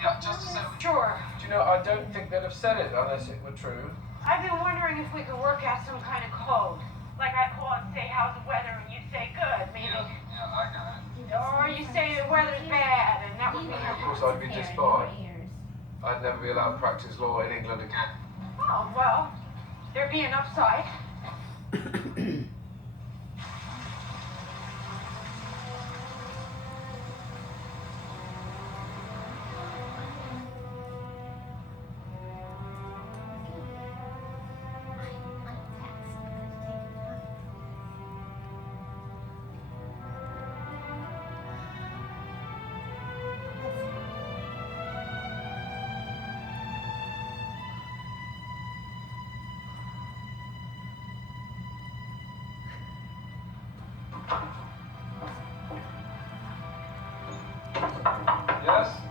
Yeah, just to say. Sure. Do you know, I don't think they'd have said it unless it were true. I've been wondering if we could work out some kind of code. Like I call and say, how's the weather, and you say good, maybe. Yeah, I got it. Or you say the weather's bad, and that would be... Of course, I'd be disbarred. I'd never be allowed to practice law in England again. Oh, well, there'd be an upside. Yes?